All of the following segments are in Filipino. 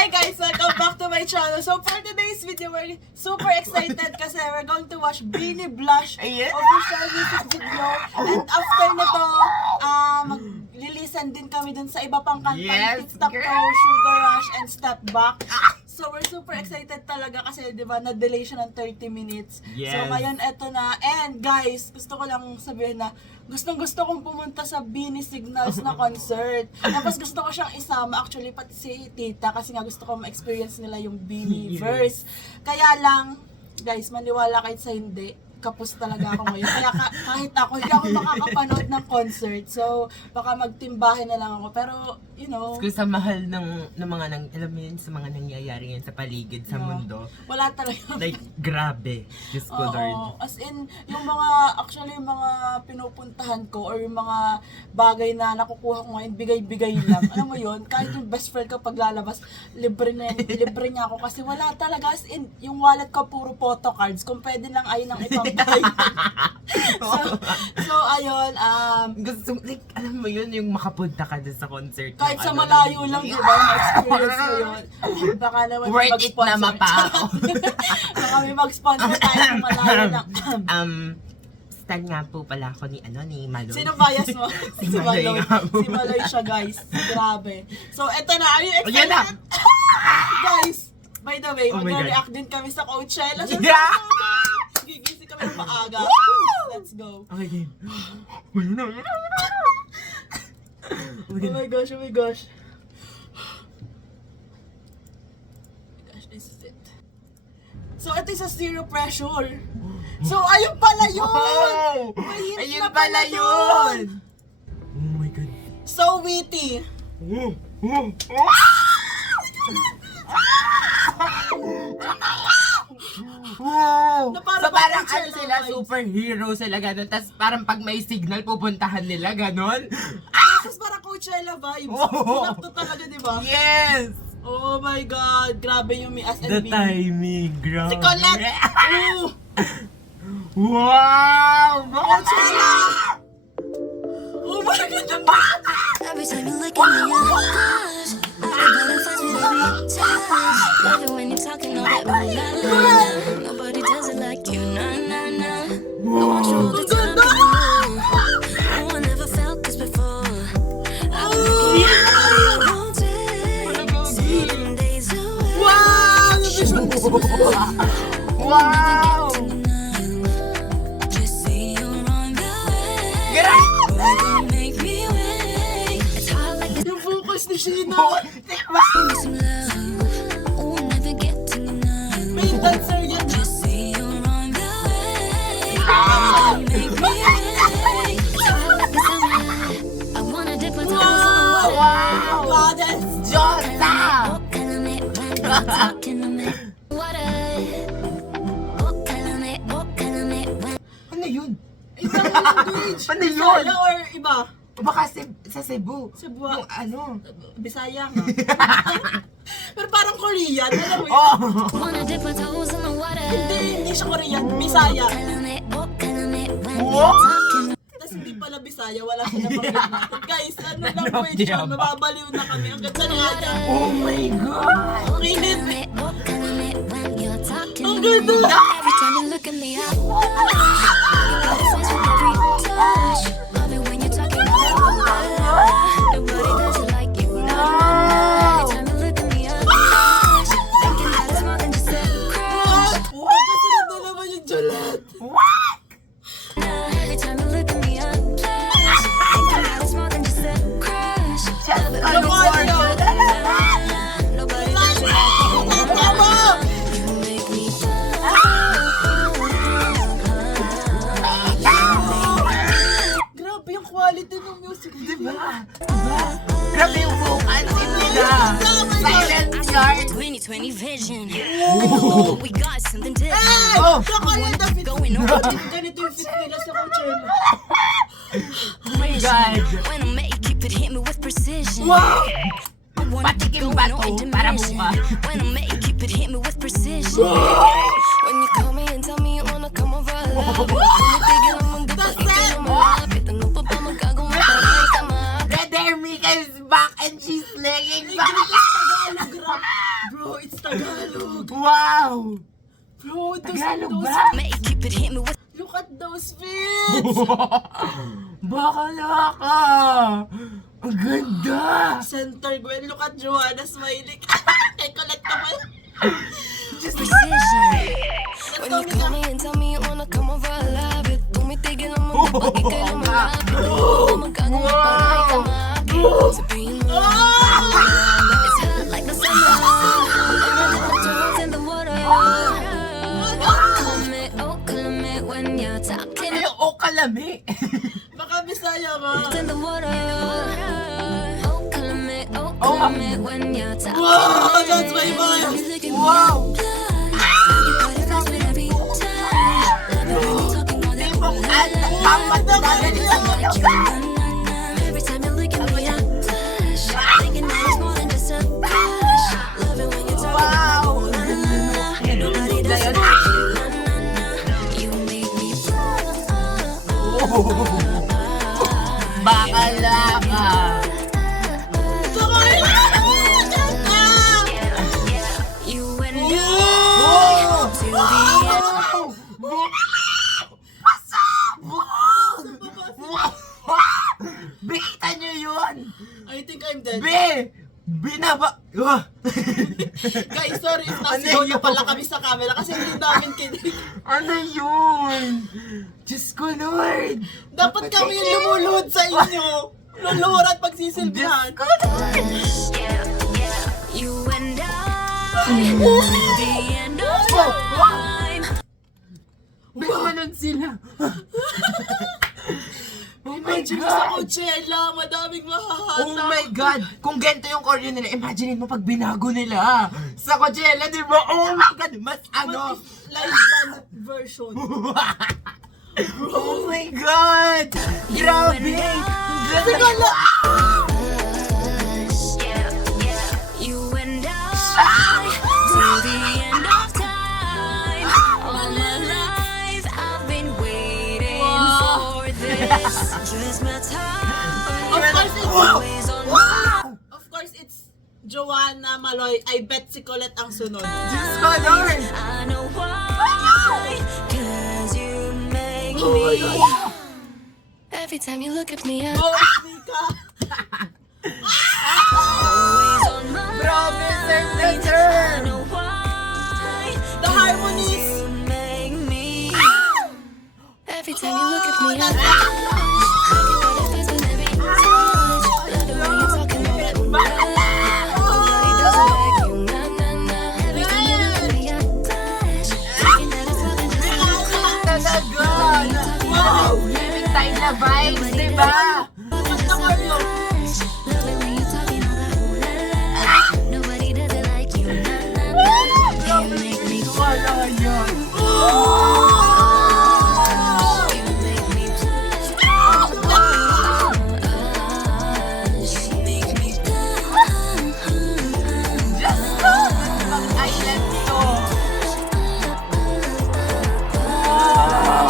Hi guys! Welcome back to my channel. So for today's video, we're super excited kasi we're going to watch Beanie Blush official music video. And after nito, mag-lilisan din kami dun sa iba pang kanta, TikTok to, Sugar Rush, and Step Back. So we're super excited talaga kasi di ba na-delay siya ng 30 minutes. Yes. So ngayon eto na. And guys, gusto ko lang sabihin na gustong-gusto kong pumunta sa Beanie Signals na concert. Tapos gusto ko siyang isama, actually pati si tita kasi nga gusto ko ma-experience nila yung Beanieverse. Kaya lang, guys, maniwala kahit sa hindi, kapos talaga ako ngayon. Kaya kahit ako, hindi ako makakapanood ng concert. So, baka magtimbahin na lang ako. Pero, you know, Sa mahal ng mga alam mo yun, sa mga nangyayari ngayon sa paligid, sa mundo. Wala talaga. Like, grabe. Diyos ko, Lord. As in, yung mga, actually, yung mga pinupuntahan ko or yung mga bagay na nakukuha ko ngayon, bigay-bigay lang. Alam mo yun, kahit yung best friend ko pag lalabas, libre niya ako kasi wala talaga. As in, yung wallet ko puro photo cards. Kung pwede lang ay nang ibang bagay. so, ayun, Gusto, like, alam mo yun, yung makapunta ka dun sa concert. kahit sa malayo lang, di ba, ma-experience ko yun. Baka naman Worth it na mapao. Baka may mag-sponsor tayo sa malayo lang. Stan nga po pala ako ni Maloy. Sino bias mo? Si Maloy nga po. Si Maloy siya, guys. Grabe. So, eto na. Are you excited? Yan na! Guys, by the way, Oh my mag-react din kami sa Coachella. Yeah! Gigising kami ng maaga. Let's go. Okay, game. Oh my gosh, oh my gosh. This is it. So, ito is a zero pressure. So, ayun pala yun! Wow! May hint Ayun na pala yun! Oh my God. So witty. Wow! Na So parang parang Coachella ano sila, vibes. superhero sila gano'n. Tapos parang pag may signal, pupuntahan nila gano'n. Tapos parang Coachella vibes. Oh. Pinakto talaga, di ba? Yes! Oh my God. Grabe yung may The SNB. timing, grabe. Si Colette! Ooh! Wow! Coachella! Oh my God! Every time you look at me, oh gosh, everybody finds me every time. Love it when you're talking all that ooh la la la. Nobody does it like you, nah nah nah. I want you all the time, baby. No one ever felt this before. I will make it all I won't take. Some days away. Wow! Wow! Just say you're on the way. Grabe! Don't make me wait. It's hard like the Yung focus ni Sheena. Diba? some love. We'll never get to none. Main dancer yan. Just say you're on the way. Don't make me wait. It's hard like the summer. I wanna dip my toes in the water. Wow! Goddess. Diyosa! Oh, kalame, when you're talking to me. Water. Oh, kalame, when Ano yun? Isang language. Ano yun? Bisaya or iba? Baka sa Cebu. Cebu. Yung ano? Bisaya nga. Pero parang Korean. Alam mo yun? Oh! wanna dip my toes in the water. Hindi siya Korean. Bisaya. Kalame, when Wow! you're talking to me. Tapos hindi pala Bisaya. Wala siya nabanggit. Guys, ano language yun? Mababaliw na kami. Ang ganda na nga niya. Oh my God! Kilit. Kalame, when you're talking Ang to me. ganda. Every time you look at me, I body flies with every touch. Love it when you're talking about nobody does it like you. Nah, nah, nah. Every time you look at me, I blush. Thinking that it's more than just a crush. What? Kasunod na naman yung Jolette. What? Nah, every time you look at me, I blush. Thinking that it's more than just a crush. Love it when Ano you're mo? talking Ano? about nobody does it like you. Tama! You make me Grabe yung quality ng music. Diba? Grabe yung vocal nila. Silent yard. 2020 vision. We got something different. Oh! Kakalit na fit. Going over. Ganito yung fit nila sa Coachella. Oh my God. When I make you keep it, hit me with precision. Wow! I wanna Patikim go ba no to? intermission. Para bunga. When I make you keep it, hit me with precision. When you call me and tell me you wanna come over, I love it. When you think I'm gonna do That's it, it. I'm malapit. Ano pa ba magagawa para ikama? Red Hair Mika is back and she's slaying back. English Tagalog rap. Bro, it's Tagalog. Wow! Bro, Tagalog those, ba? Make Cupid hit me with look at those fits. Bakala ka! Ang ganda! Center Gwen, look at Joanna smiling. Kay Colette ka ba? precision. Let's When go, you Mika. call me and tell me you wanna come over, I love it. Tumitigil ang mundo, pag ika'y lumalapit. Magkagawa ka na ika'y sabihin mo lang. It's hot like the summer. And I dip my toes in the water. Oh, kalame, when you're talking Ay, o kalami! Baka Bisaya ka. in the water. Oh, kalame, when you're talking. Wow, that's my voice. Wow! Tapat na Every time you look at me, I blush. Thinking that it's more than just a crush. Love it when you talk Wow! about me. Nobody does it like you. You make me Bakala ka! You and I to the end. Bikita niyo yun! I think I'm dead. Binaba... Guys, sorry if nasigaw na pala kami sa camera kasi hindi namin kinig. Ano yun? Diyos ko, Lord! Dapat kami yung lumuluhod sa inyo. Luluhod at pagsisilbihan. You and I to the end of time. Binanon sila! Oh my Imagine sa God! Coachella, madaming mahahata. Oh my God! Kung ganito yung choreo nila, imagine mo pag binago nila sa Coachella, di ba? Oh my God! Mas ano? Live band version. Oh my God! Grabe! Ang ganda! You and I to the end of time. All my life I've been waiting for this. Just my time. Always on Of course, it's Joanna Maloy. I bet si Colette ang sunod. Diyos ko, Lord! I know why. 'Cause you make me. Every time you look at me, I'm Oh, Mika. always on my Grabe, mind. Sir! I know why. The harmonies. You make me. Every time you look at me, I Nobody does it like you. Na na na. Every time you look at me, I flash. Thinking that it's more than just a Talaga! Wow! Living time na vibes, di ba? Basta kayo. Love it when you talking all that ooh la la. Nobody does it like you. Na na na. You make me Wala yan. You make me blush. You make me Diyos ko! Ibang island to. Wow!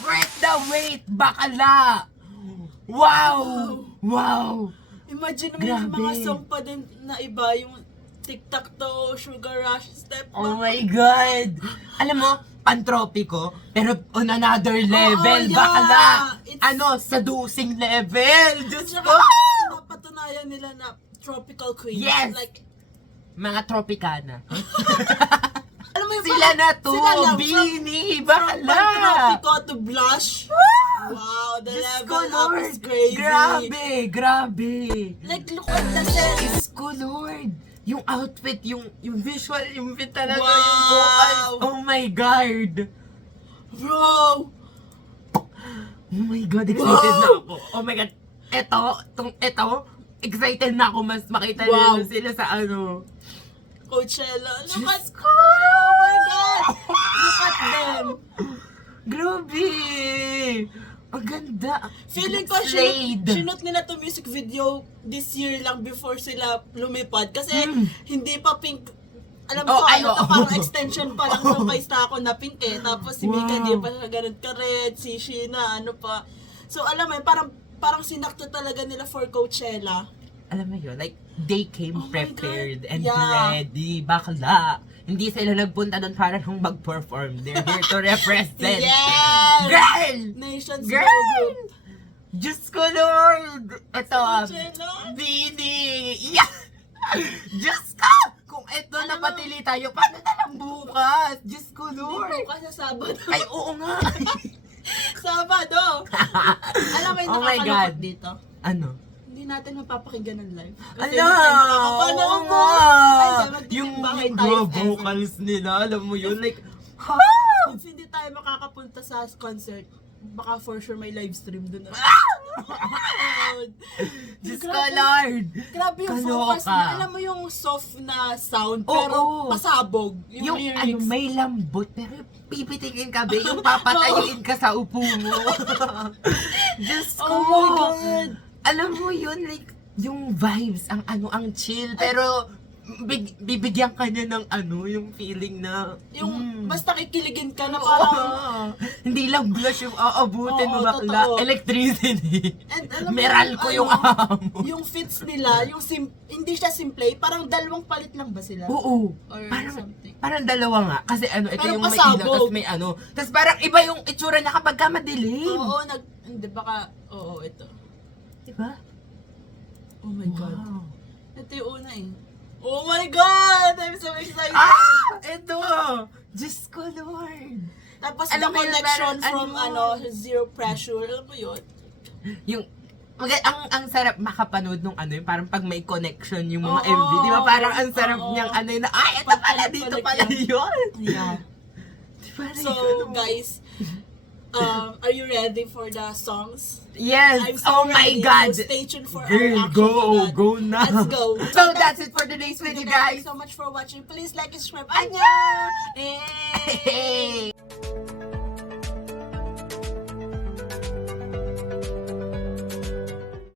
Break the weight, bakala! Wow! Wow! Imagine mo yung Grabe. mga song pa din na iba, yung tic-tac-toe, Sugar Rush, Step Oh Back. my God! Alam mo, pantropiko, pero on another level, yeah. bakala! It's- Ano, seducing level! Diyos Tsaka, ko! napatunayan nila na tropical queen. Yes! Like, Mga tropicana. alam mo yung Sila na to! sila lang, Bini! from Bakala! tropico to blush. Wow, the Diyos level ko, up Lord! is crazy. Grabe! Grabe! Like, look at the set. Diyos ko, Lord! Yung outfit, yung visual, yung fit talaga, Wow! yung vocals. Oh my God! Bro! Oh my God, excited na ako. Oh my God. Eto, excited na ako mas makita Wow. nila sila sa ano. Coachella. Look Diyos at, ko! oh my God! Look at them. Grabe! Ang ganda. Feeling ko, Slade. sinut nila to music video this year lang before sila lumipad. Kasi hindi pa pink. Alam ko, Oh, ay, ano to, oo. parang extension pa lang ng kay Stako na pink eh. Tapos si Mika Wow. hindi pa siya ganun ka-red, si Sheena, ano pa. So alam mo yun, parang parang sinakto talaga nila for Coachella. Alam mo yun, like, they came Oh my prepared God. and Yeah. ready, bakla. Hindi sila nagpunta doon para nung mag-perform. They're here to represent. Yes! Girl! Nations Girl! Group. Diyos ko, Lord! Ito, Coachella? Bini! Yeah! Diyos ko! Kung ito Alam mo- napatili tayo, paano na lang bukas? Diyos ko, Hindi Lord! bukas sa Sabado. Ay, oo nga! Sabado! Alam mo yung Oh my nakakalungkot God. dito? Ano? Hindi natin mapapakinggan ng live. Kasi Ala! hindi tayo makakapanood Oo mo. nga! Ay, di, magtitid Yung bahay tayo if ever. vocals nila, alam mo yun, like, ha? If hindi tayo makakapunta sa concert, baka for sure may live stream dun. Diyos ko, Grabe. Lord! Grabe yung Kaloka. focus niya. Alam mo yung soft na sound, Oo. pero pasabog. Yung lyrics. ano, may lambot, pero pipitikin ka, be, yung papatayuin ka sa upo mo. Diyos ko! Oh my God! Alam mo yun, like, yung vibes, ang ano, ang chill, pero bibigyan ka niya ng ano, yung feeling na, Yung basta kikiligin ka na oo. parang... Hindi lang blush yung aabutin mo, Oo, bakla. totoo. Electricity. And alam mo Meral ko yung amo. yung fits nila, yung hindi siya simple, parang dalawang palit lang ba sila? Oo. Or Parang, something. parang dalawa nga. Kasi ano, ito Parang yung may pasabog. ilaw, tapos may ano. Tapos parang iba yung itsura niya kapag ka madilim. Oo, hindi baka, oo, ito. Diba? Oh my God. Wow. Ito yung una eh. Oh my God! I'm so excited! Ah! Ito! Diyos ko, Lord! Tapos Alam the mo yun, connection parang from ano? zero pressure. Alam mo yun? Yung, ang sarap makapanood nung ano yung parang pag may connection yung mga Oo. MV. Di ba parang ang sarap Oo. niyang ano yun na, ay, ito Pag pala, connect dito pala yan. yun! Yeah. Di ba, So, guys, are you ready for the songs? Yes! I'm so Oh my ready. God! So stay tuned for our Girl, reaction go! to that. Go na! Let's go! So, that's it for today's video, Thank you guys! so much for watching. Please like and subscribe. Annyeong! Hey! Hey!